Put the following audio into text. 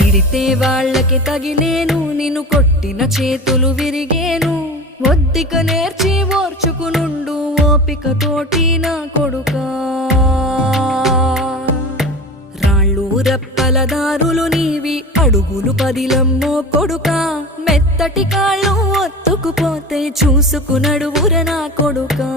తిడితే వాళ్ళకి తగిలేను, నిన్ను కొట్టిన చేతులు విరిగేను. ఒద్దిక నేర్చి ఓర్చుకునుండు ఓపికతోటి నా కొడుకా. రాళ్ళు రెప్పల దారులు నీవి, అడుగులు పదిలమ్మో కొడుకా. మెత్తటి కాళ్ళు ఒత్తుకుపోతే చూసుకునడువుర నా కొడుకా.